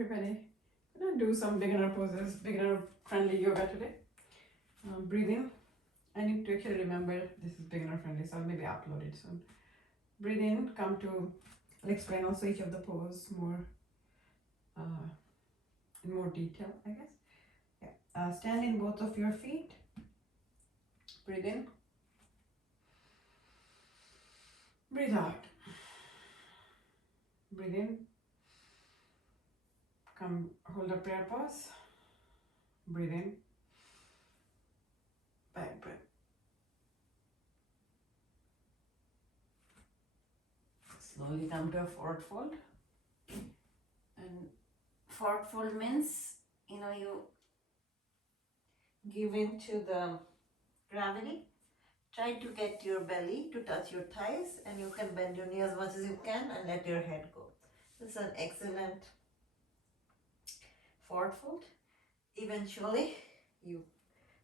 everybody. I'm gonna do some beginner poses, beginner friendly yoga today. Breathe in. I need to actually remember this is beginner friendly, so I'll maybe upload it soon. Breathe in, come to, I'll explain also each of the pose more in more detail, I guess. Yeah. Stand in both of your feet. Breathe in. Breathe out. Breathe in. Come, hold a prayer pose. Breathe in. Back breath. Slowly come to a forward fold. And forward fold means, you give in to the gravity. Try to get your belly to touch your thighs, and you can bend your knee as much as you can and let your head go. This is an excellent forward fold. Eventually, you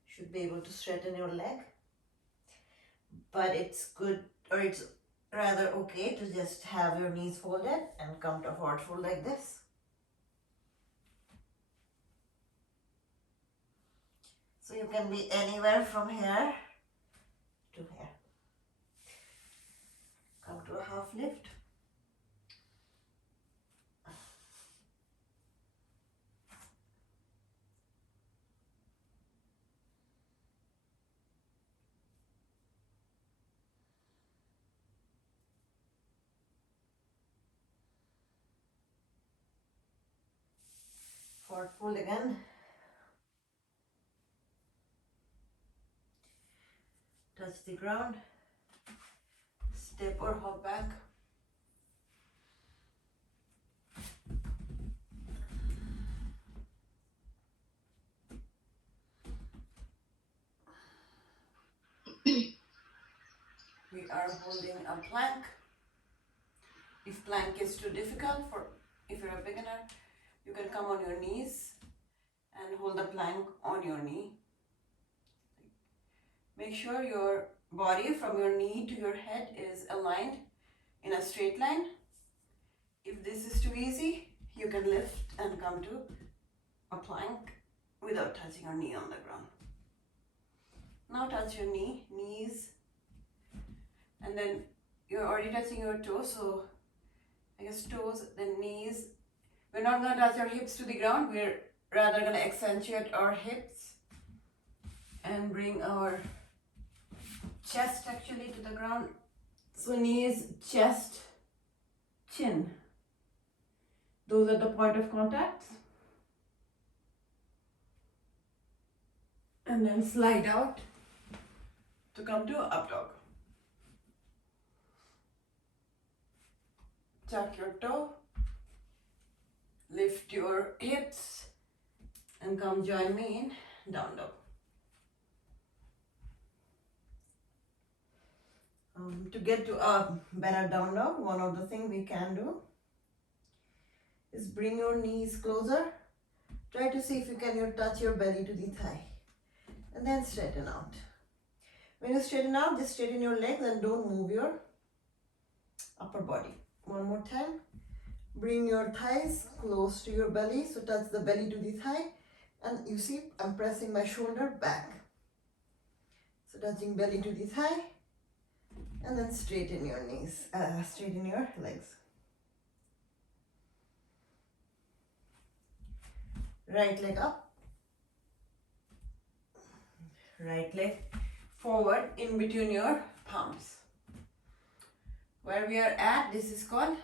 should be able to straighten your leg, but it's good, or it's rather okay to just have your knees folded and come to a forward fold like this. So you can be anywhere from here to here. Come to a half lift. Forward fold again. Touch the ground. Step or hop back. We are holding a plank. If plank is too difficult if you're a beginner, you can come on your knees and hold the plank on your knee. Make sure your body from your knee to your head is aligned in a straight line. If this is too easy, you can lift and come to a plank without touching your knee on the ground. Now touch your knees, and then you're already touching your toes, so I guess toes, then knees. We're not going to touch our hips to the ground, we're rather going to accentuate our hips and bring our chest actually to the ground. So knees, chest, chin. Those are the point of contacts. And then slide out to come to up dog. Tuck your toe, lift your hips, and come join me in down dog. To get to a better down dog, one of the things we can do is bring your knees closer. Try to see if you can touch your belly to the thigh, and then straighten out. When you straighten out, just straighten your legs and don't move your upper body. One more time. Bring your thighs close to your belly, so touch the belly to the thigh, and you see I'm pressing my shoulder back. So touching belly to the thigh, and then straighten your knees, straighten your legs. Right leg up, right leg forward in between your palms. Where we are at, this is called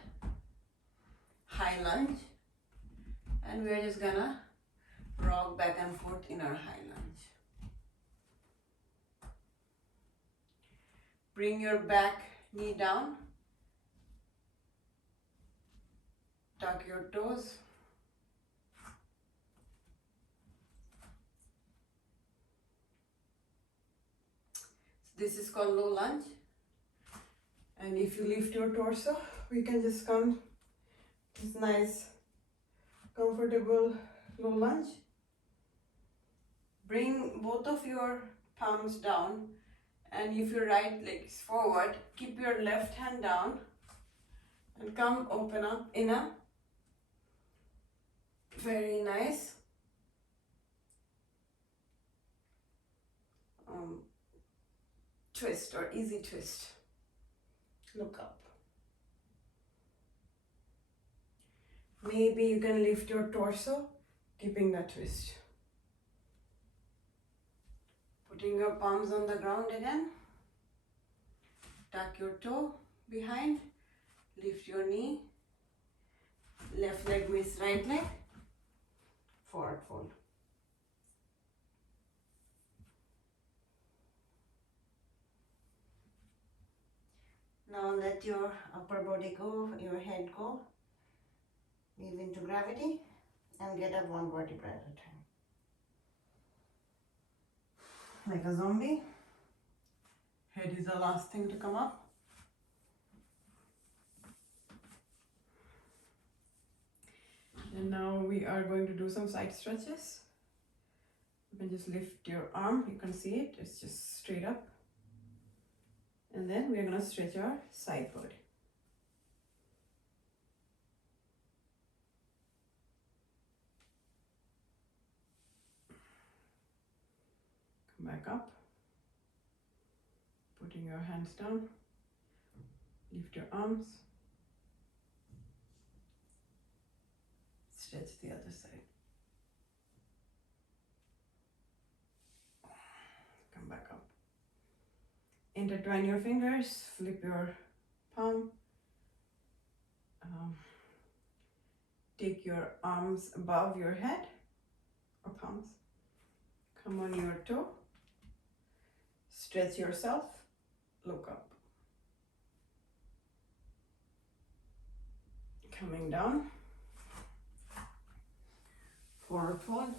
high lunge, and we are just gonna rock back and forth in our high lunge. Bring your back knee down, tuck your toes, this is called low lunge. And if you lift your torso, we can just come this nice comfortable low lunge. Bring both of your palms down, and if your right leg is forward, keep your left hand down and come open up in a Very nice. Twist or easy twist. Look up. Maybe you can lift your torso, keeping that twist. Putting your palms on the ground again. Tuck your toe behind. Lift your knee. Left leg meets right leg. Forward fold. Now let your upper body go, your head go. Move into gravity and get up one vertebra at a time. Like a zombie. Head is the last thing to come up. And now we are going to do some side stretches. You can just lift your arm, you can see it, it's just straight up. And then we are going to stretch our side body. Come back up. Putting your hands down. Lift your arms. Stretch the other side. Come back up. Intertwine your fingers, flip your palm. Take your arms above your head or palms. Come on your toe. Stretch yourself. Look up. Coming down. Forward fold.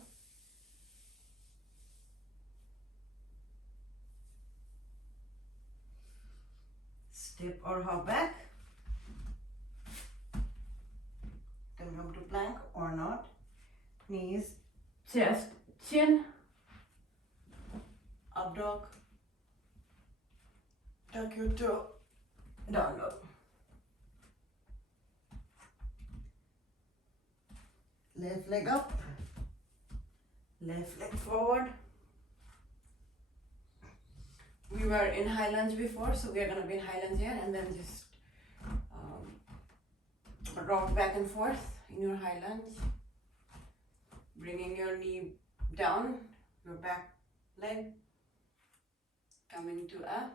Step or hop back. Can come to plank or not. Knees, chest, chin. Up dog. Tuck your toe. Down dog. Left leg up. Left leg forward. We were in high lunge before, so we are going to be in high lunge here and then just rock back and forth in your high lunge. Bringing your knee down, your back leg. Coming to a...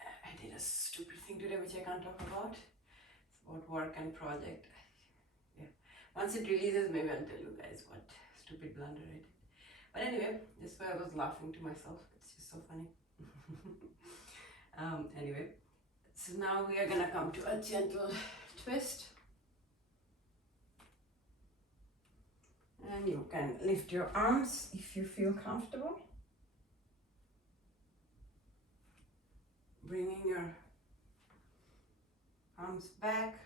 I did a stupid thing today which I can't talk about. It's about work and project. Yeah. Once it releases, maybe I'll tell you guys what stupid blunder I did. But anyway, this way I was laughing to myself. It's just so funny. Anyway, so now we are gonna come to a gentle twist. And you can lift your arms if you feel comfortable. Bringing your arms back.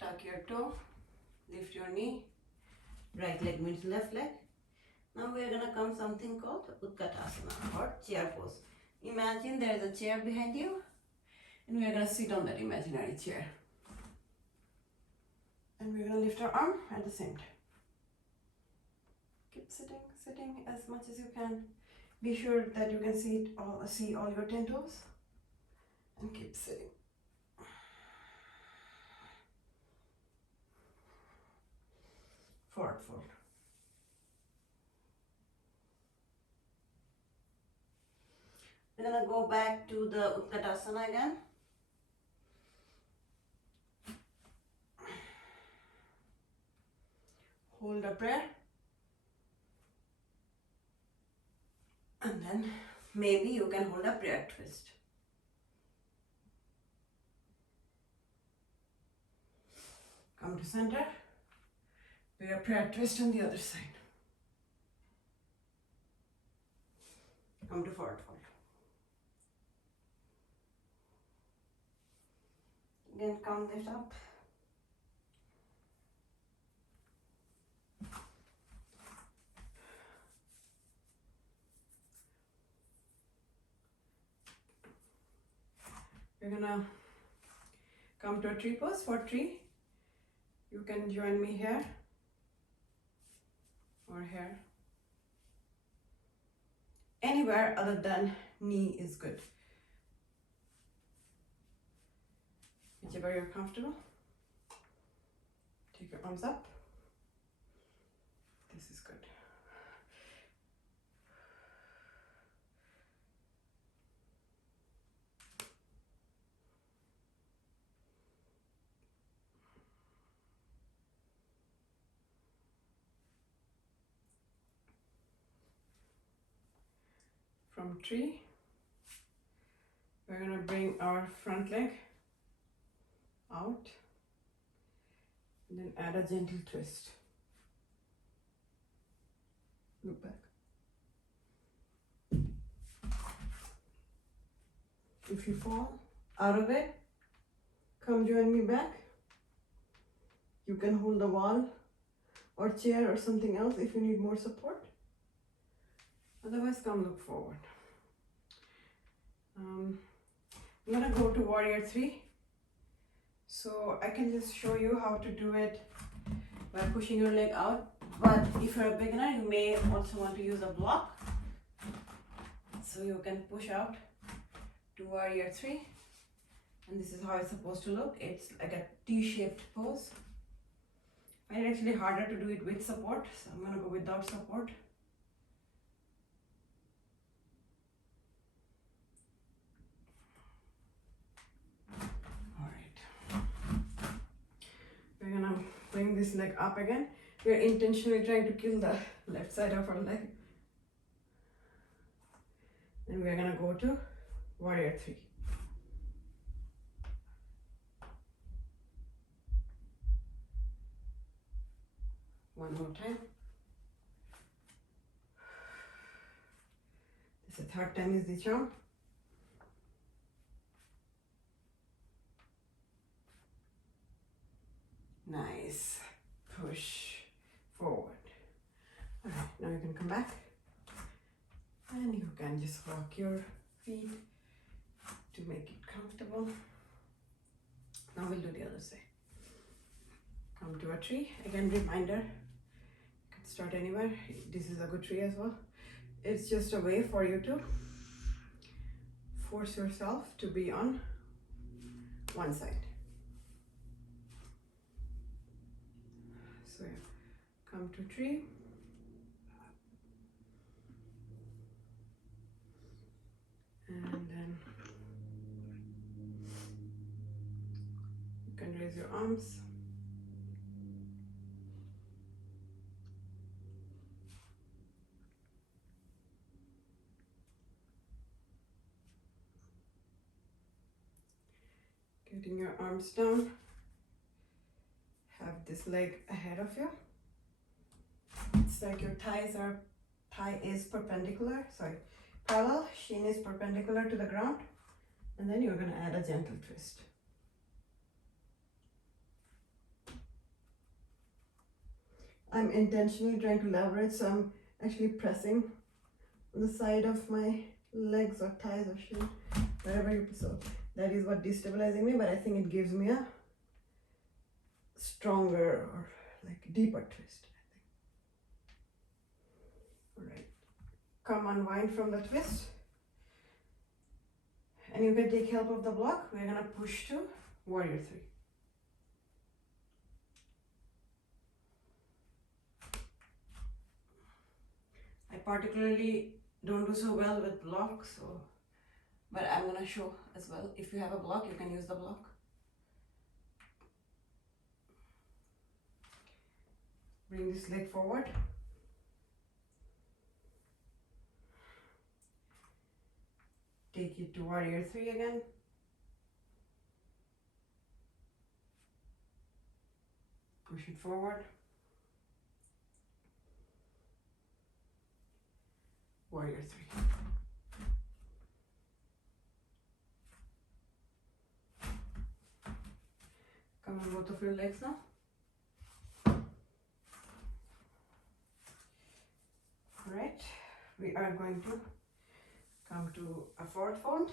Tuck your toe. Lift your knee. Right leg meets left leg. Now we are going to come something called Utkatasana or chair pose. Imagine there is a chair behind you and we are going to sit on that imaginary chair. And we're going to lift our arm at the same time. Keep sitting as much as you can. Be sure that you can see all your 10 toes and keep sitting. Forward fold. We're gonna go back to the Utkatasana again. Hold a prayer. And then maybe you can hold a prayer twist. Come to center. Do a prayer twist on the other side. Come to forward fold. Again, come lift up. We're gonna come to a tree pose for tree. You can join me here or here. Anywhere other than knee is good. Whichever you're comfortable. Take your arms up. This is good. From tree, we're gonna bring our front leg out and then add a gentle twist. Look back. If you fall out of it, come join me back. You can hold the wall or chair or something else if you need more support. Otherwise, come look forward. I'm gonna go to Warrior 3. So I can just show you how to do it by pushing your leg out. But if you're a beginner, you may also want to use a block. So you can push out to Warrior 3. And this is how it's supposed to look. It's like a T-shaped pose. I find it actually harder to do it with support, so I'm gonna go without support. We're gonna bring this leg up again. We're intentionally trying to kill the left side of our leg. And we're gonna go to Warrior 3. One more time. This is the third time is the charm. Nice. Push forward. Alright, now you can come back. And you can just walk your feet to make it comfortable. Now we'll do the other side. Come to a tree. Again, reminder, you can start anywhere. This is a good tree as well. It's just a way for you to force yourself to be on one side. So come to tree. And then you can raise your arms. Getting your arms down. Have this leg ahead of you. It's like your thigh is perpendicular, parallel, shin is perpendicular to the ground, and then you're gonna add a gentle twist. I'm intentionally trying to leverage, so I'm actually pressing on the side of my legs or thighs or shin, wherever you put. So that is what destabilizing me, but I think it gives me a stronger or like deeper twist. Alright, come unwind from the twist, and you can take help of the block. We're gonna push to Warrior 3. I particularly don't do so well with blocks, but I'm gonna show as well. If you have a block, you can use the block. Bring this leg forward. Take it to Warrior 3 again. Push it forward. Warrior 3. Come on, both of your legs now. Alright, we are going to come to a forward fold.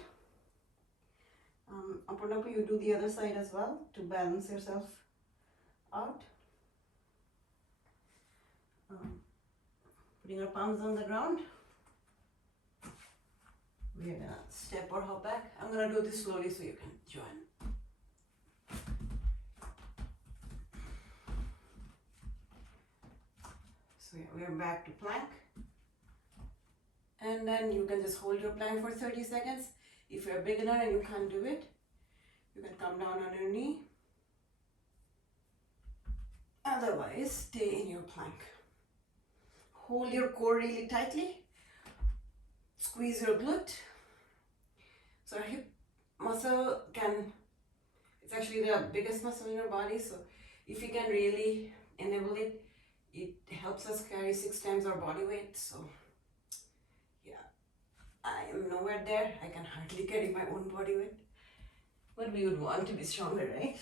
Aparna, you do the other side as well to balance yourself out. Putting our palms on the ground. We're gonna step or hop back. I'm gonna do this slowly so you can join. So yeah, we're back to plank. And then you can just hold your plank for 30 seconds. If you're a beginner and you can't do it, you can come down on your knee. Otherwise, stay in your plank. Hold your core really tightly. Squeeze your glute. So our hip muscle it's actually the biggest muscle in your body. So if you can really enable it, it helps us carry 6 times our body weight. So yeah, I am nowhere there. I can hardly carry my own body weight. But we would want to be stronger, right?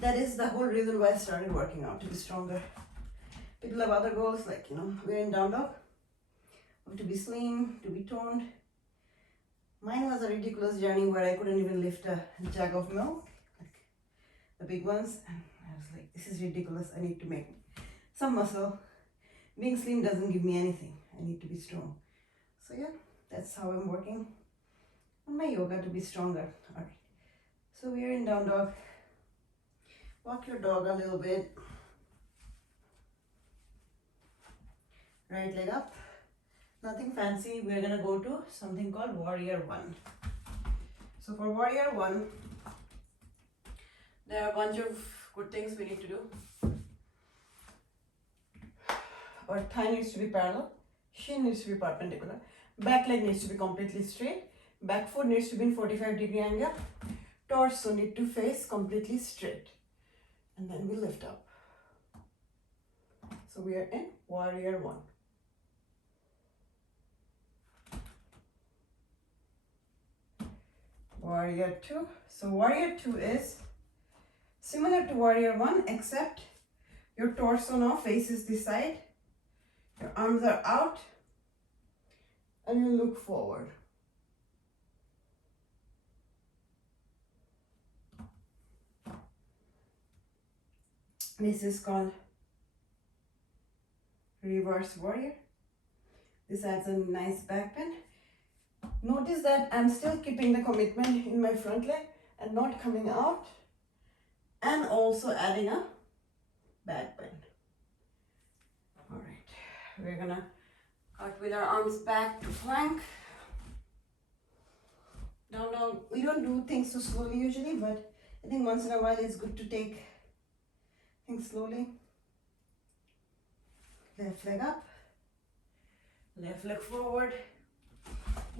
That is the whole reason why I started working out, to be stronger. People have other goals, like, we're in down dog. To be slim, to be toned. Mine was a ridiculous journey where I couldn't even lift a jug of milk, like the big ones. And I was like, this is ridiculous. I need to make some muscle. Being slim doesn't give me anything. I need to be strong. So yeah, that's how I'm working on my yoga to be stronger. All right. So we're in down dog. Walk your dog a little bit. Right leg up. Nothing fancy. We're gonna go to something called Warrior 1. So for Warrior 1, there are a bunch of good things we need to do. Our thigh needs to be parallel. Shin needs to be perpendicular. Back leg needs to be completely straight. Back foot needs to be in 45-degree angle. Torso needs to face completely straight. And then we lift up. So we are in Warrior 1. Warrior 2. So Warrior 2 is similar to Warrior 1, except your torso now faces this side. Your arms are out and you look forward. This is called Reverse Warrior. This adds a nice back bend. Notice that I'm still keeping the commitment in my front leg and not coming out, and also adding a back bend. All right, we're gonna cut with our arms back to plank. Down dog. We don't do things so slowly usually, but I think once in a while it's good to take things slowly. Left leg up, left leg forward.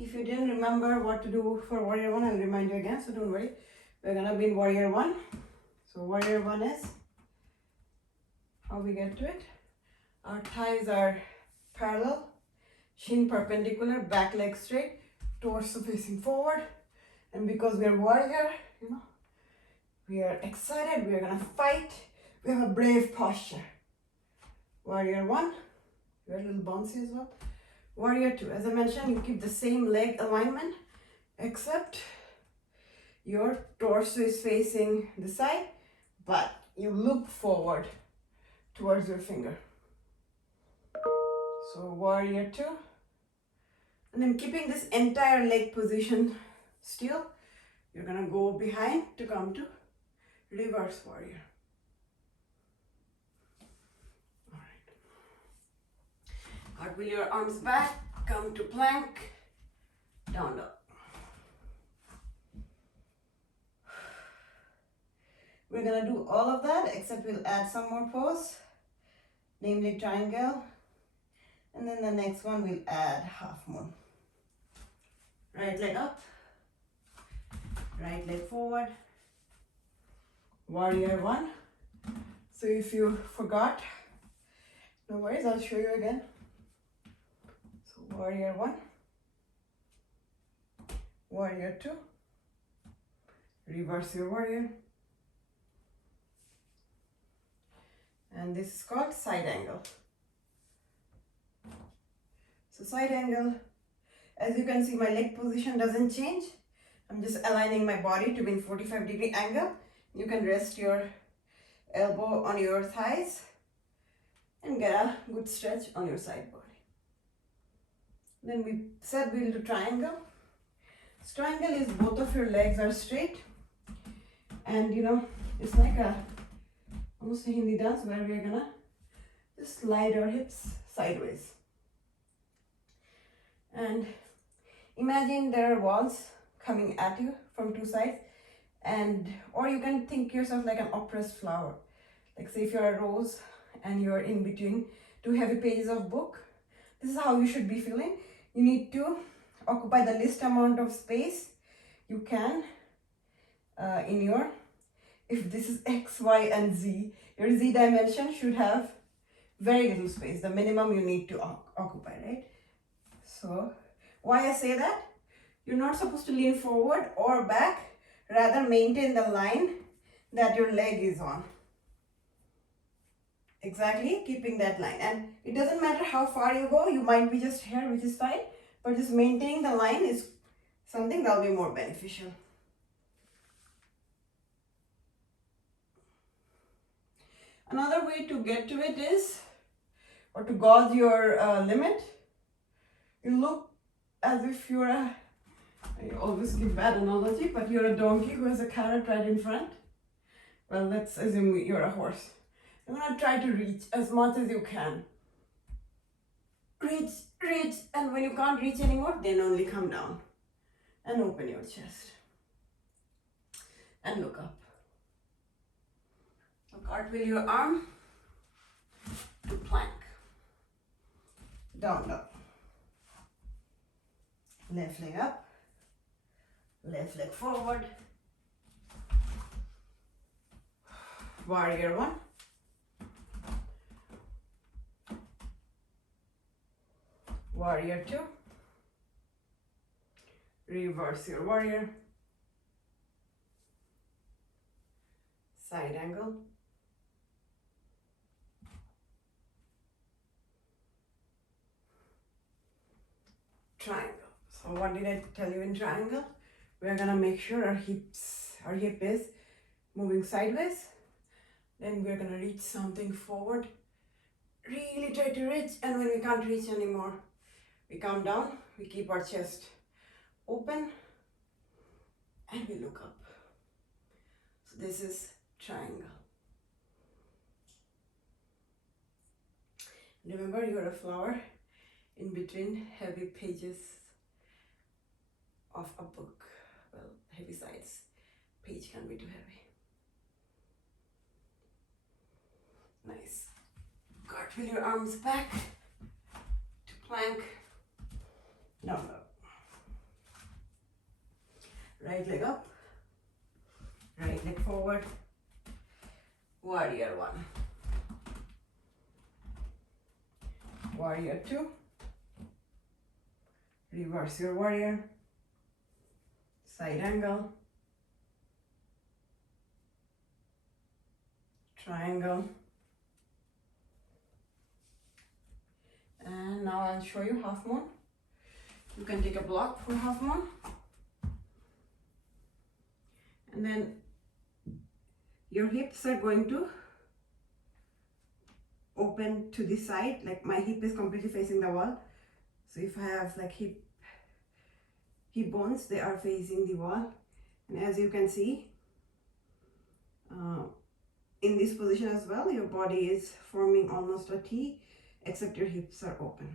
If you didn't remember what to do for Warrior 1, I'll remind you again, so don't worry. We're gonna be in Warrior 1. So Warrior 1 is how we get to it. Our thighs are parallel, shin perpendicular, back leg straight, torso facing forward. And because we are warrior, we are excited, we are gonna fight. We have a brave posture. Warrior 1, we're a little bouncy as well. Warrior 2, as I mentioned, you keep the same leg alignment, except your torso is facing the side, but you look forward towards your finger. So Warrior 2, and then keeping this entire leg position still, you're gonna go behind to come to Reverse Warrior. Cartwheel your arms back, come to plank, down dog. We're gonna do all of that, except we'll add some more pose, namely triangle, and then the next one we'll add half moon. Right leg up, right leg forward, Warrior 1. So if you forgot, no worries, I'll show you again. Warrior 1, Warrior 2, reverse your warrior, and this is called side angle. So side angle, as you can see, my leg position doesn't change. I'm just aligning my body to be in 45-degree angle. You can rest your elbow on your thighs, and get a good stretch on your side body. Then we said we'll do triangle. So triangle is both of your legs are straight, and it's like a almost a Hindi dance where we're gonna just slide our hips sideways. And imagine there are walls coming at you from two sides, or you can think yourself like an oppressed flower. Like say if you're a rose and you're in between two heavy pages of book, this is how you should be feeling. You need to occupy the least amount of space you can in your, if this is X, Y, and Z, your Z dimension should have very little space, the minimum you need to occupy, right? So why I say that? You're not supposed to lean forward or back, rather maintain the line that your leg is on. Exactly, keeping that line. And it doesn't matter how far you go, you might be just here, which is fine, but just maintaining the line is something that will be more beneficial. Another way to get to it is, or to gauge your limit, you look as if you're I always give bad analogy, but you're a donkey who has a carrot right in front. Well, let's assume you're a horse. You're gonna try to reach as much as you can. Reach, and when you can't reach anymore, then only come down and open your chest and look up. So cartwheel your arm to plank. Down dog. Left leg up, left leg forward. Warrior one. Warrior two. Reverse your warrior. Side angle. Triangle. So what did I tell you in triangle? We're gonna make sure our hip is moving sideways. Then we're gonna reach something forward. Really try to reach, and when we can't reach anymore, we come down, we keep our chest open, and we look up. So this is triangle. Remember, you're a flower in between heavy pages of a book. Well, heavy sides. Page can be too heavy. Nice. Cartwheel your arms back to plank. Down dog. Right leg up. Right leg forward. Warrior one. Warrior two. Reverse your warrior. Side angle. Triangle. And now I'll show you half moon. You can take a block for half moon. And then your hips are going to open to this side, like my hip is completely facing the wall. So if I have like hip bones, they are facing the wall. And as you can see, in this position as well, your body is forming almost a T, except your hips are open.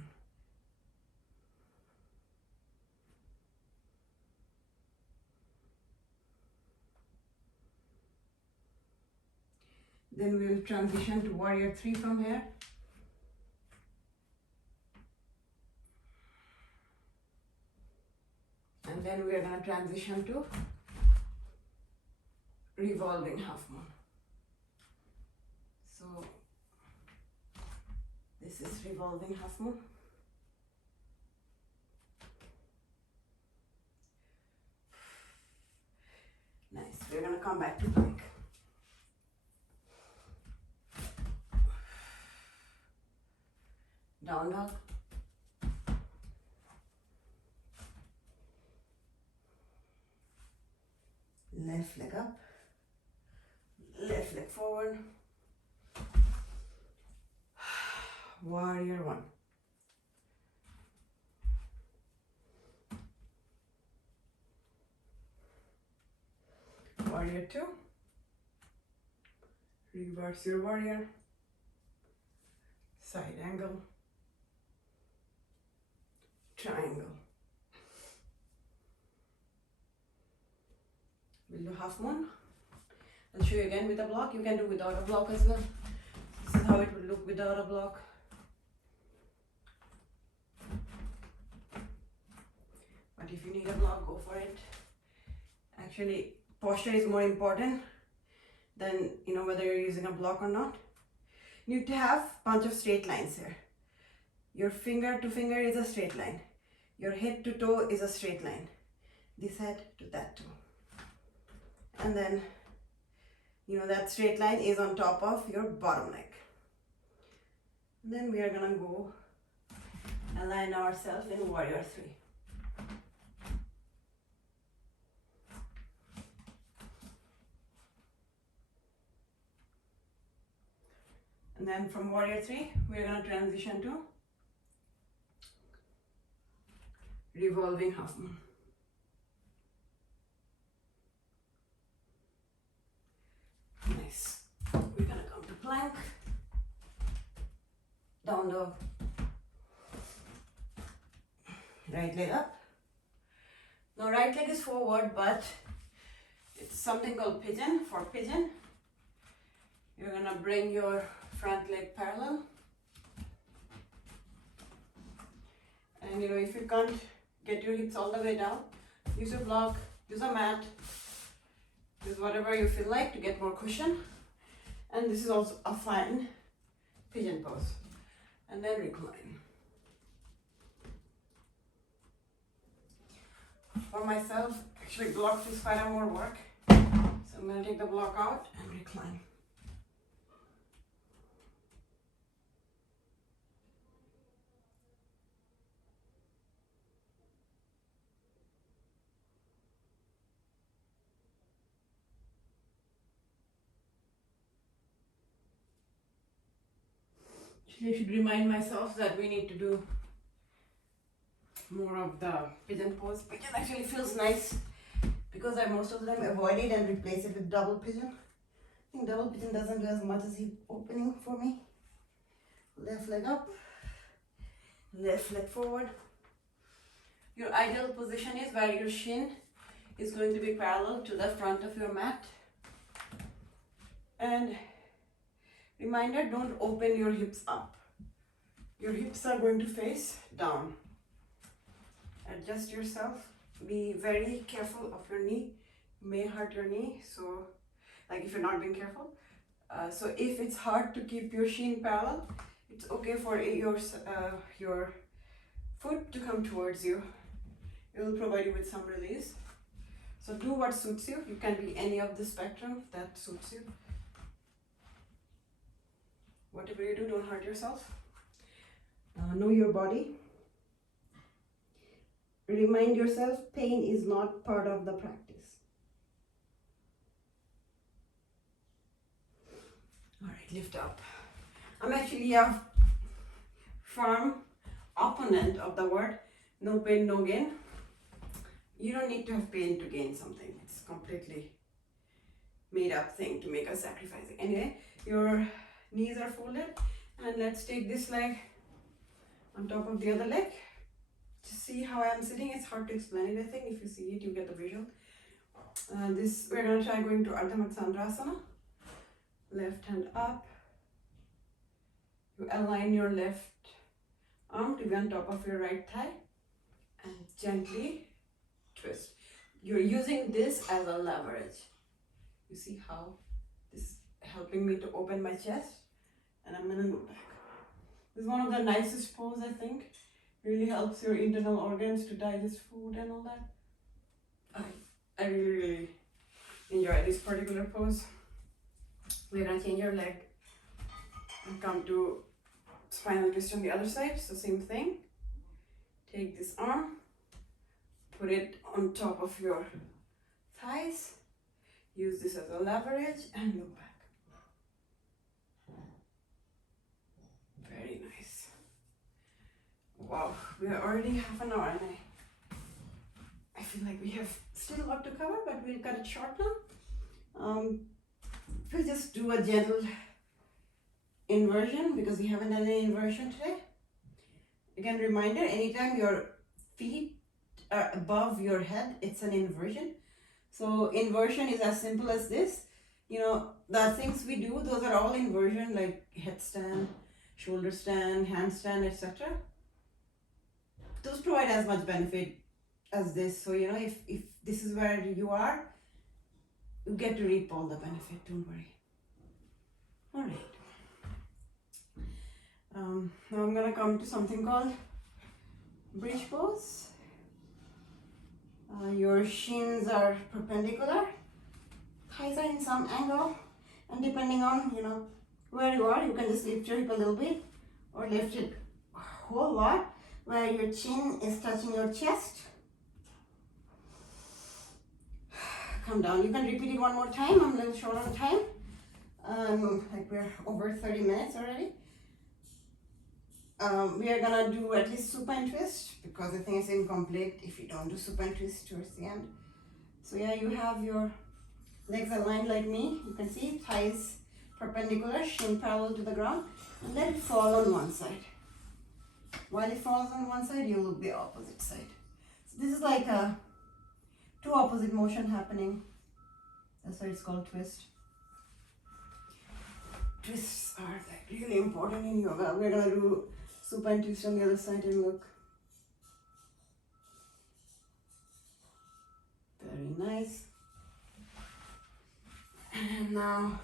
Then we will transition to warrior 3 from here. And then we are going to transition to revolving half moon. So this is revolving half moon. Nice. We're going to come back to plank. Down dog. Left leg up. Left leg forward. Warrior 1. Warrior 2. Reverse your warrior. Side angle. Triangle. We'll do half moon. I'll show you again with a block. You can do without a block as well. This is how it will look without a block. But if you need a block, go for it. Actually, posture is more important than whether you're using a block or not. You need to have bunch of straight lines here. Your finger to finger is a straight line. Your head to toe is a straight line. This head to that toe. And then that straight line is on top of your bottom leg. And then we are gonna go align ourselves in warrior 3. And then from warrior 3, we're gonna transition to revolving half moon. Nice. We're gonna come to plank. Down dog. Right leg up. Now right leg is forward, but it's something called pigeon. For pigeon, you're gonna bring your front leg parallel. And if you can't get your hips all the way down, use a block, use a mat, use whatever you feel like to get more cushion. And this is also a fine pigeon pose. And then recline. For myself, actually blocks is quite a more work. So I'm gonna take the block out and recline. I should remind myself that we need to do more of the pigeon pose. Pigeon actually feels nice because I most of the time avoid it and replace it with double pigeon. I think double pigeon doesn't do as much as hip opening for me. Left leg up, left leg forward. Your ideal position is where your shin is going to be parallel to the front of your mat. And reminder, don't open your hips up. Your hips are going to face down. Adjust yourself. Be very careful of your knee. You may hurt your knee, so if you're not being careful. So if it's hard to keep your shin parallel, it's okay for your foot to come towards you. It will provide you with some release. So do what suits you. You can be any of the spectrum that suits you. Whatever you do, don't hurt yourself. Know your body. Remind yourself, pain is not part of the practice. All right, lift up. I'm actually a firm opponent of the word no pain, no gain. You don't need to have pain to gain something. It's completely made up thing to make us sacrificing. Anyway, your knees are folded, and let's take this leg on top of the other leg. To see how I'm sitting, it's hard to explain it. I think if you see it, you get the visual. We're gonna try going to Ardha Matsyendrasana. Left hand up. You align your left arm to be on top of your right thigh and gently twist. You're using this as a leverage. You see how this is helping me to open my chest, and I'm gonna go back. This is one of the nicest pose, I think. Really helps your internal organs to digest food and all that. I really enjoy this particular pose. We're gonna change your leg and come to spinal twist on the other side. So same thing. Take this arm, put it on top of your thighs. Use this as a leverage and look back. Very nice. Wow, we are already half an hour and I feel like we have still a lot to cover, but we'll cut it short now. We'll just do a gentle inversion because we haven't done any inversion today. Again, reminder, anytime your feet are above your head, it's an inversion. So inversion is as simple as this. You know, the things we do, those are all inversion, like headstand, shoulder stand, handstand, etc. Those provide as much benefit as this. So, you know, if this is where you are, you get to reap all the benefit, don't worry. All right. Now I'm gonna come to something called bridge pose. Your shins are perpendicular, thighs are in some angle, and depending on, you know, where you are, you can just lift your hip a little bit or lift it a whole lot, where your chin is touching your chest. Come down. You can repeat it one more time. I'm a little short on time. Like we're over 30 minutes already. We are gonna do at least supine twist because I think it's incomplete if you don't do supine twist towards the end. So yeah, you have your legs aligned like me. You can see thighs perpendicular, shin parallel to the ground, and let it fall on one side. While it falls on one side, you look the opposite side. So this is like a two opposite motion happening. That's why it's called twist. Twists are like really important in yoga. We're gonna do supine twist on the other side and look. Very nice. And now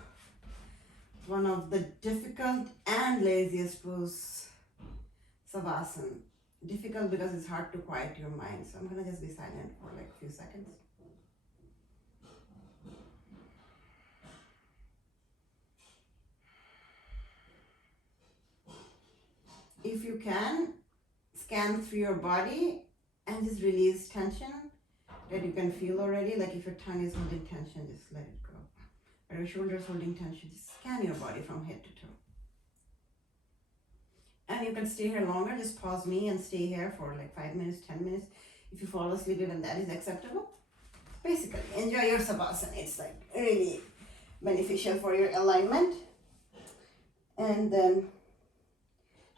one of the difficult and laziest pose, Savasana. Difficult because it's hard to quiet your mind. So I'm gonna just be silent for like a few seconds. If you can, scan through your body and just release tension that you can feel already. Like if your tongue is holding tension, just let it go. Or your shoulders holding tension, just scan your body from head to toe. And you can stay here longer, just pause me and stay here for like 5 minutes, 10 minutes. If you fall asleep, even that is acceptable. Basically, enjoy your Savasana. It's like really beneficial for your alignment. And then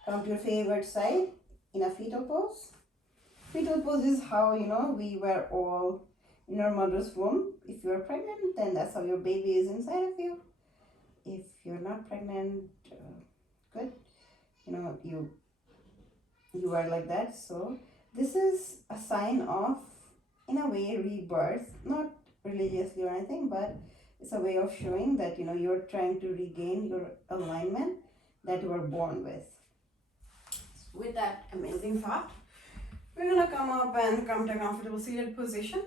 come to your favorite side in a fetal pose. Fetal pose is how, you know, we were all in our mother's womb. If you're pregnant, then that's how your baby is inside of you. If you're not pregnant, good. You know, you are like that. So this is a sign of, in a way, rebirth. Not religiously or anything, but it's a way of showing that, you know, you're trying to regain your alignment that you were born with. With that amazing thought, we're gonna come up and come to a comfortable seated position.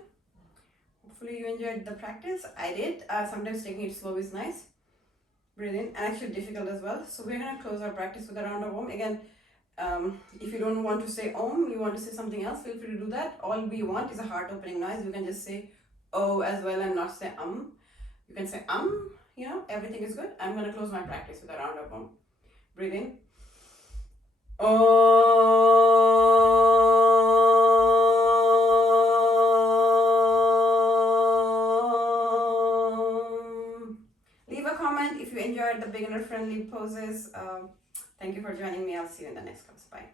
Hopefully you enjoyed the practice. I did. Sometimes taking it slow is nice. Breathe in, and actually difficult as well. So we're gonna close our practice with a round of Om. Again, if you don't want to say Om, you want to say something else, feel free to do that. All we want is a heart opening noise. You can just say O as well and not say You can say you know, everything is good. I'm gonna close my practice with a round of Om. Breathe in. Leave a comment if you enjoyed the beginner friendly poses. Thank you for joining me. I'll see you in the next class. Bye.